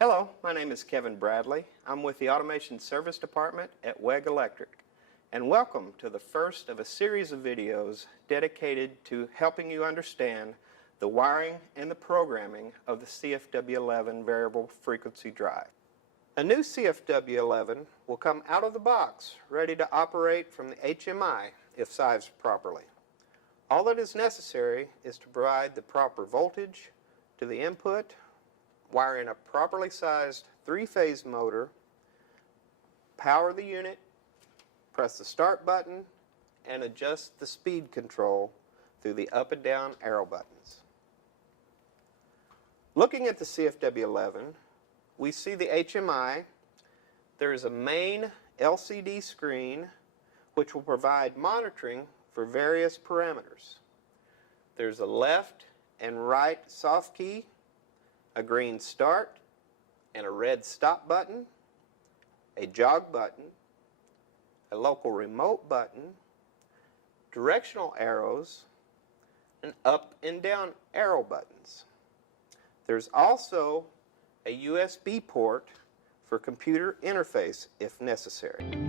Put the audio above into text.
Hello, my name is Kevin Bradley. I'm with the Automation Service Department at WEG Electric, and welcome to the first of a series of videos dedicated to helping you understand the wiring and the programming of the CFW11 variable frequency drive. A new CFW11 will come out of the box ready to operate from the HMI if sized properly. All that is necessary is to provide the proper voltage to the input, wire in a properly sized three-phase motor, power the unit, press the start button, and adjust the speed control through the up and down arrow buttons. Looking at the CFW11, we see the HMI. There is a main LCD screen which will provide monitoring for various parameters. There's a left and right soft key, a green start and a red stop button, a jog button, a local remote button, directional arrows, and up and down arrow buttons. There's also a USB port for computer interface if necessary.